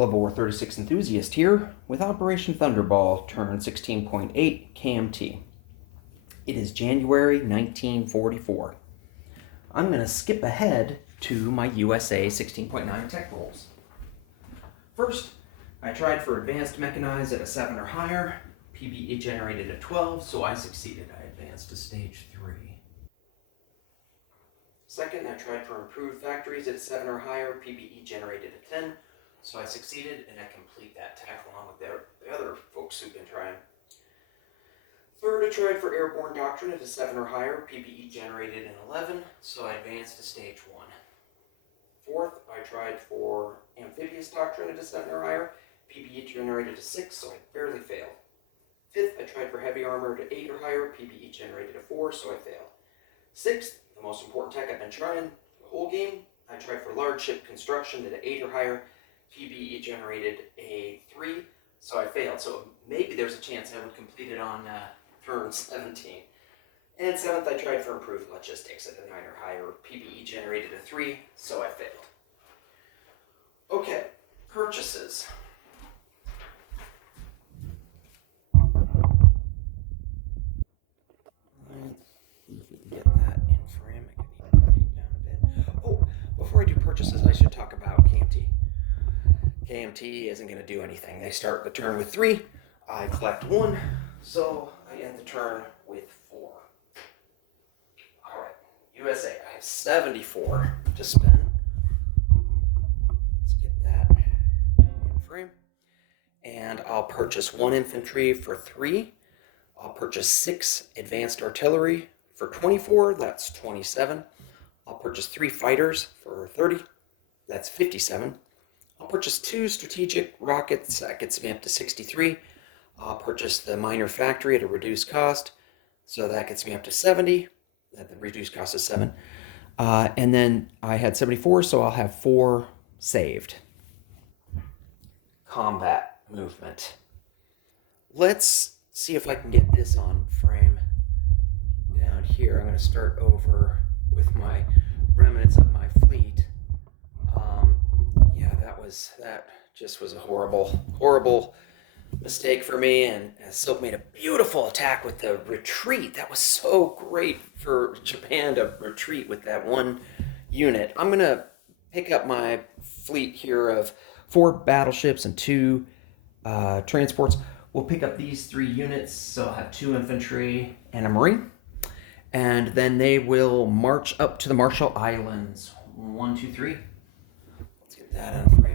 Global War 36 enthusiast here with Operation Thunderball turn 16.8 KMT. It is January 1944. I'm going to skip ahead to my USA 16.9 tech roles. First, I tried for advanced mechanized at a 7 or higher. PBE generated at 12, so I succeeded. I advanced to stage 3. Second, I tried for improved factories at a 7 or higher. PBE generated at 10. So I succeeded, and I complete that tech along with the other folks who've been trying. Third, I tried for airborne doctrine at a 7 or higher. PBE generated an 11, so I advanced to stage 1. Fourth, I tried for amphibious doctrine at a 7 or higher. PBE generated a 6, so I barely failed. Fifth, I tried for heavy armor at 8 or higher. PBE generated a 4, so I failed. Sixth, the most important tech I've been trying the whole game, I tried for large ship construction at an 8 or higher. PBE generated a 3, so I failed. So maybe there's a chance I would complete it on turn 17. And seventh, I tried for improved logistics at a 9 or higher. PBE generated a 3, so I failed. Okay, purchases. Let's see if we can get that in frame. I can even down a bit. Oh, before I do purchases, I should talk about KMT. KMT isn't going to do anything. They start the turn with 3. I collect 1, so I end the turn with 4. Alright, USA, I have 74 to spend. Let's get that in frame. And I'll purchase 1 infantry for 3. I'll purchase 6 advanced artillery for 24. That's 27. I'll purchase 3 fighters for 30. That's 57. I'll purchase 2 strategic rockets. That gets me up to 63. I'll purchase the minor factory at a reduced cost. So that gets me up to 70. The reduced cost is 7. And then I had 74, so I'll have 4 saved. Combat movement. Let's see if I can get this on frame. Down here, I'm going to start over with my remnants of my fleet. That just was a horrible mistake for me, and Silk made a beautiful attack with the retreat. That was so great for Japan to retreat with that 1 unit. I'm going to pick up my fleet here of 4 battleships and 2 transports. We'll pick up these 3 units, so I'll have 2 infantry and a marine, and then they will march up to the Marshall Islands. 1, 2, 3. Let's get that on frame.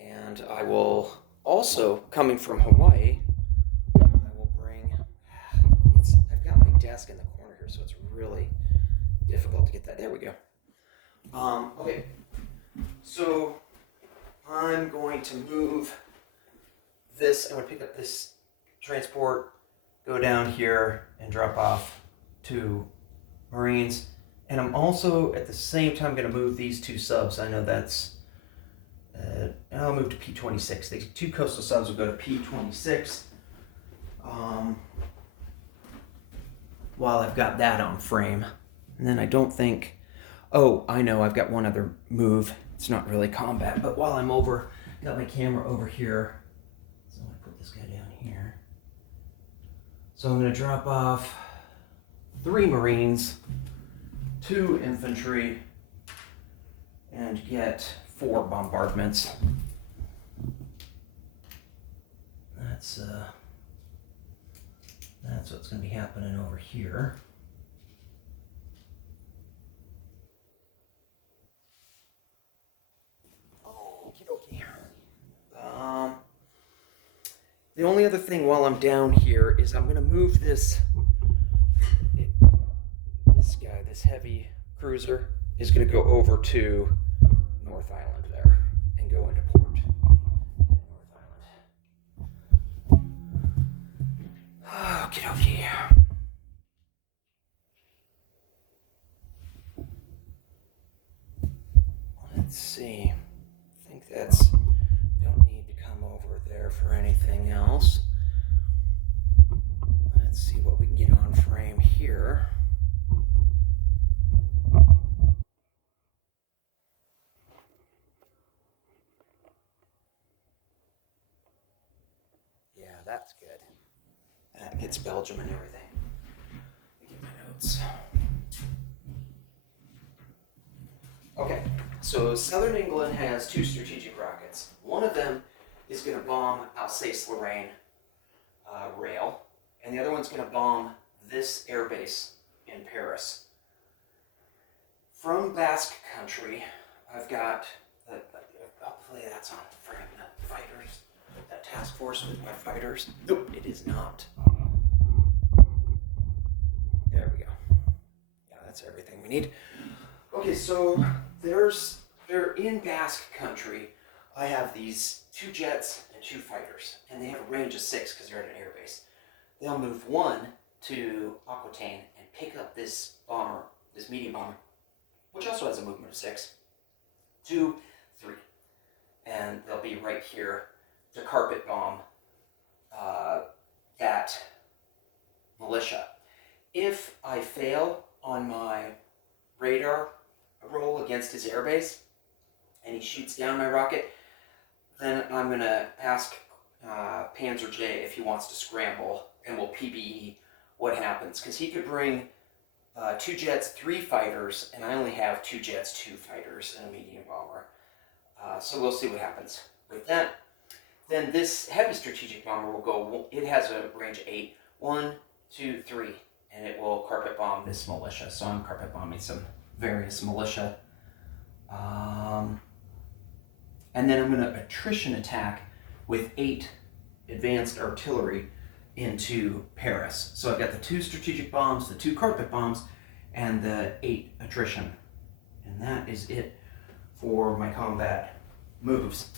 And I will also, coming from Hawaii, I will bring, I've got my desk in the corner here, so it's really difficult to get that. There we go. Okay, so I'm going to move this. I'm going to pick up this transport, go down here, and drop off 2 Marines. And I'm also, at the same time, going to move these 2 subs. I know that's, I'll move to P26. The 2 coastal subs will go to P26. While I've got that on frame. And then I don't think, oh, I know, I've got one other move. It's not really combat, but while I'm over, got my camera over here. So I'm going to put this guy down here. So I'm going to drop off 3 Marines, 2 infantry, and get 4 bombardments. That's what's going to be happening over here. Okay. The only other thing while I'm down here is I'm going to move this guy, this heavy cruiser, is going to go over to North Island there and go into port in North Island. Okie dokie. Let's see. I think don't need to come over there for anything else. Let's see what we can get on frame here. that's good. That hits Belgium and everything. Let me get my notes. Okay, so Southern England has 2 strategic rockets. One of them is going to bomb Alsace-Lorraine rail, and the other one's going to bomb this airbase in Paris. From Basque Country, I've got, hopefully that's on friggin' the fighters, that task force with my fighters. Nope, it is not. There we go. Yeah, that's everything we need. Okay, so they're in Basque Country. I have these 2 jets and 2 fighters, and they have a range of 6 because they're at an airbase. They'll move 1 to Aquitaine and pick up this bomber, this medium bomber, which also has a movement of 6, 2, 3, and they'll be right here to carpet bomb that militia. If I fail on my radar roll against his airbase, and he shoots down my rocket, then I'm going to ask Panzer J if he wants to scramble, and we'll PBE what happens. Because he could bring 2 jets, 3 fighters, and I only have 2 jets, 2 fighters, and a medium bomber. So we'll see what happens with that. Then this heavy strategic bomber will go, it has a range of 8. 1, 2, 3, and it will carpet bomb this militia. So I'm carpet bombing some various militia. And then I'm going to attrition attack with 8 advanced artillery into Paris. So I've got the 2 strategic bombs, the 2 carpet bombs, and the 8 attrition. And that is it for my combat moves.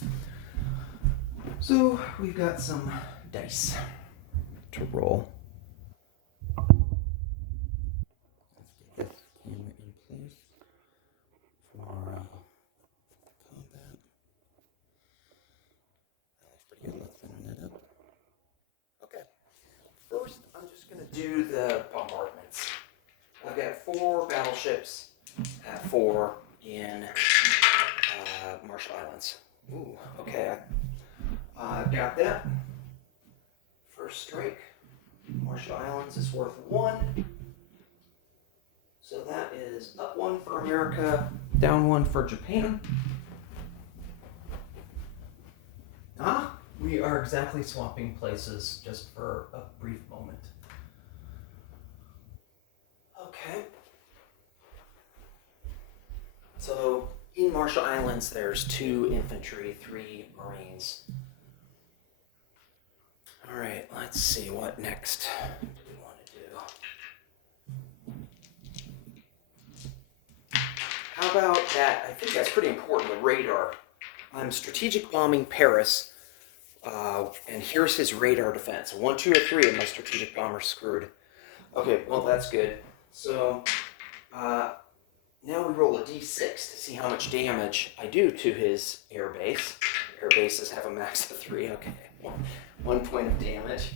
So we've got some dice to roll. Let's get this camera in place for combat. That's pretty good. Let's center that up. Okay. First, I'm just going to do the bombardments. I've got 4 battleships at 4 in Marshall Islands. Ooh, okay. I've got that. First strike. Marshall Islands is worth 1. So that is up 1 for America, down 1 for Japan. We are exactly swapping places just for a brief moment. Okay. So in Marshall Islands, there's 2 infantry, 3 Marines. All right, let's see what next do we want to do. How about that? I think that's pretty important, the radar. I'm strategic bombing Paris, and here's his radar defense. 1, 2, or 3 of my strategic bombers screwed. Okay, well that's good. So now we roll a d6 to see how much damage I do to his airbase. Air bases have a max of 3. Okay, 1 point of damage.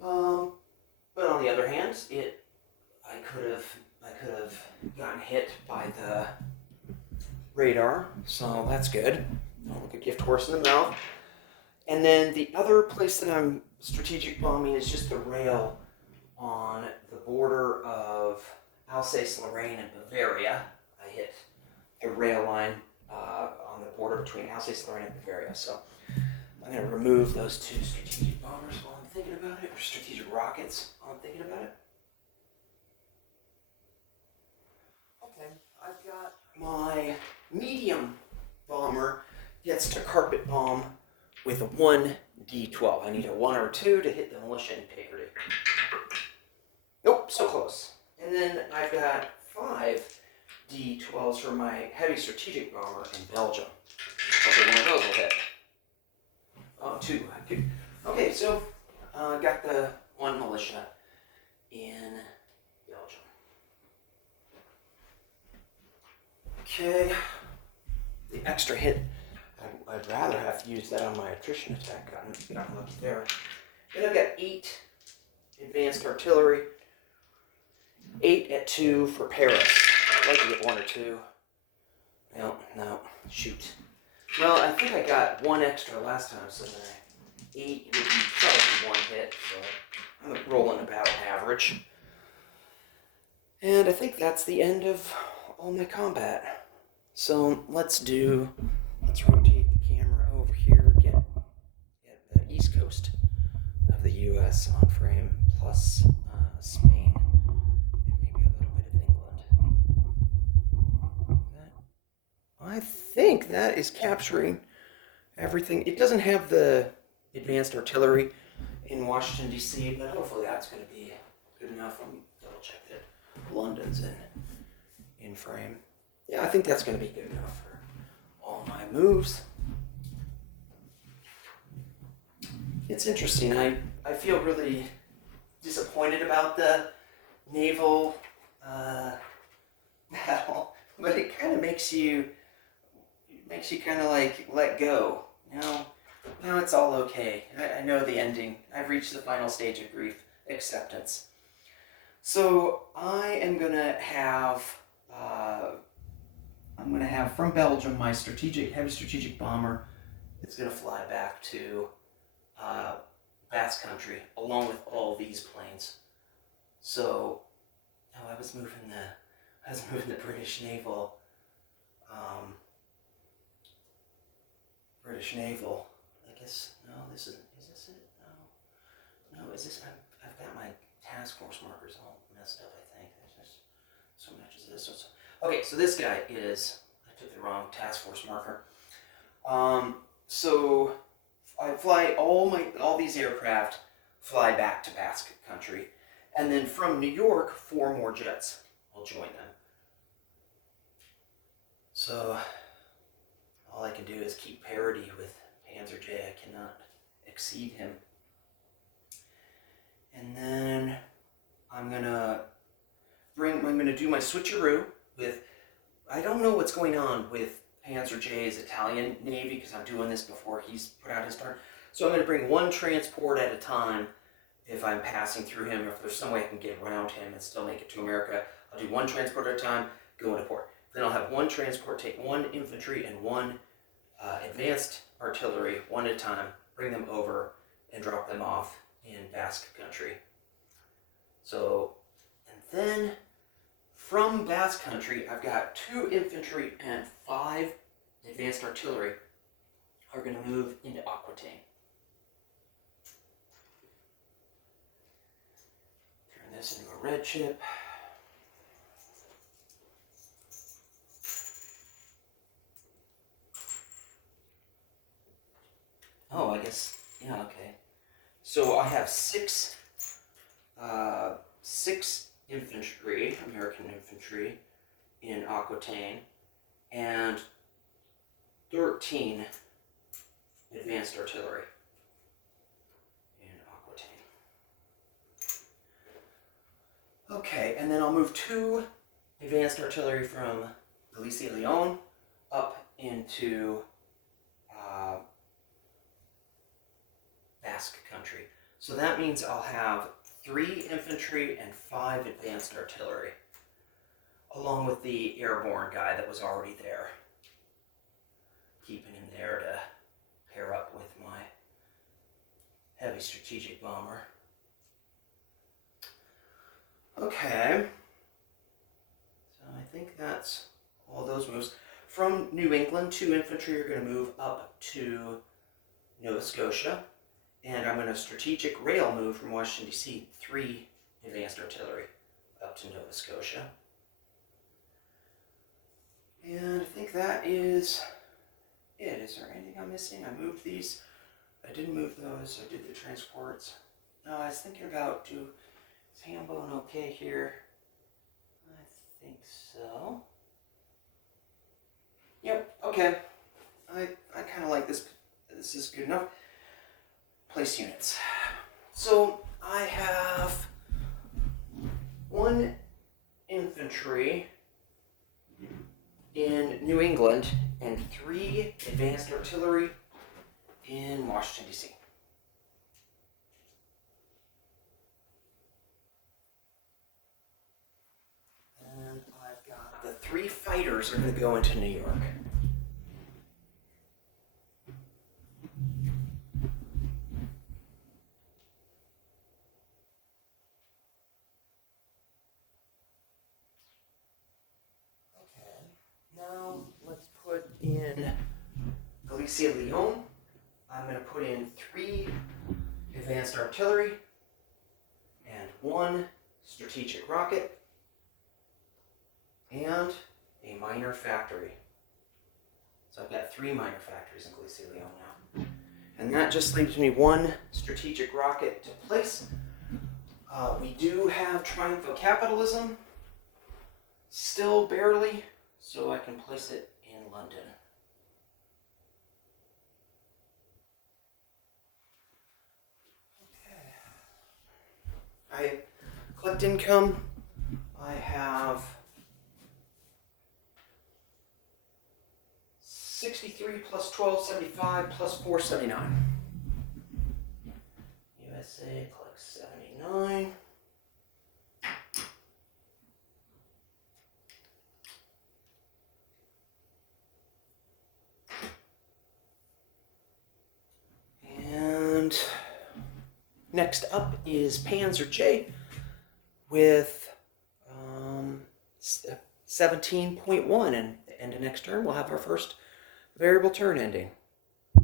But on the other hand, I could have gotten hit by the radar, so that's good. Like a gift horse in the mouth. And then the other place that I'm strategic bombing is just the rail on the border of Alsace-Lorraine and Bavaria. I hit a rail line on the border between Alsace-Lorraine and Bavaria. So I'm going to remove those 2 strategic bombers while I'm thinking about it, or strategic rockets while I'm thinking about it. Okay, I've got my medium bomber gets to carpet bomb with a 1d12. I need a 1 or 2 to hit the militia in Picardy. Nope, so close. And then I've got 5 d12s for my heavy strategic bomber in Belgium. Okay, one of those will hit. Oh, 2. Okay, so got the 1 militia in Belgium. Okay, the extra hit, I'd rather have used that on my attrition attack. Got lucky there. Then I've got 8 advanced artillery, 8 at 2 for Paris. I'd like to get 1 or 2. No, shoot. Well, I think I got 1 extra last time, so then 8 would be probably 1 hit, so I'm rolling about average. And I think that's the end of all my combat. So let's rotate the camera over here, get the east coast of the US on frame, plus Spain, and maybe a little bit of England. I think that is capturing everything. It doesn't have the advanced artillery in Washington, D.C., but hopefully that's going to be good enough. Let me double check that London's in frame. Yeah, I think that's going to be good enough for all my moves. It's interesting. I feel really disappointed about the naval battle, but it kind of makes you kind of like let go. Now it's all okay. I know the ending. I've reached the final stage of grief, acceptance. So I am gonna have from Belgium my heavy strategic bomber. It's gonna fly back to Basque Country along with all these planes. So I was moving the British naval. I guess no. Is this it? No. Is this? I've got my task force markers all messed up. I think there's just so much as this. Okay, so this guy is. I took the wrong task force marker. So I fly all these aircraft fly back to Basque Country, and then from New York, 4 more jets will join them. So all I can do is keep parity with Panzer J. I cannot exceed him. And then I'm gonna do my switcheroo with. I don't know what's going on with Panzer J's Italian Navy because I'm doing this before he's put out his turn. So I'm gonna bring 1 transport at a time if I'm passing through him. If there's some way I can get around him and still make it to America, I'll do 1 transport at a time, go into port. Then I'll have 1 transport take 1 infantry and 1 advanced artillery, 1 at a time, bring them over and drop them off in Basque Country. So, and then from Basque Country, I've got 2 infantry and 5 advanced artillery are going to move into Aquitaine. Turn this into a red chip. Oh, I guess, yeah, okay. So I have 6 infantry, American infantry, in Aquitaine, and 13 advanced artillery in Aquitaine. Okay, and then I'll move 2 advanced artillery from Galicia-Leon up into Basque Country. So that means I'll have 3 infantry and 5 advanced artillery, along with the airborne guy that was already there. Keeping him there to pair up with my heavy strategic bomber. Okay. So I think that's all those moves. From New England, 2 infantry are going to move up to Nova Scotia. And I'm going to strategic rail move from Washington, D.C., 3 advanced artillery up to Nova Scotia. And I think that is it. Is there anything I'm missing? I moved these. I didn't move those. I did the transports. No, I was thinking about, is Hambone okay here? I think so. Yep, okay. I kind of like this. This is good enough. Place units. So I have 1 infantry in New England and 3 advanced artillery in Washington, D.C. And I've got the 3 fighters are going to go into New York. Galicia Leon. I'm going to put in 3 advanced artillery and 1 strategic rocket and a minor factory. So I've got 3 minor factories in Galicia Leon now. And that just leaves me 1 strategic rocket to place. We do have Triumph of Capitalism, still barely, so I can place it in London. Okay. I collect income. I have 63 plus 1275 plus 479. USA collects 79. And next up is Panzer J with 17.1, and at the end of next turn we'll have our first variable turn ending.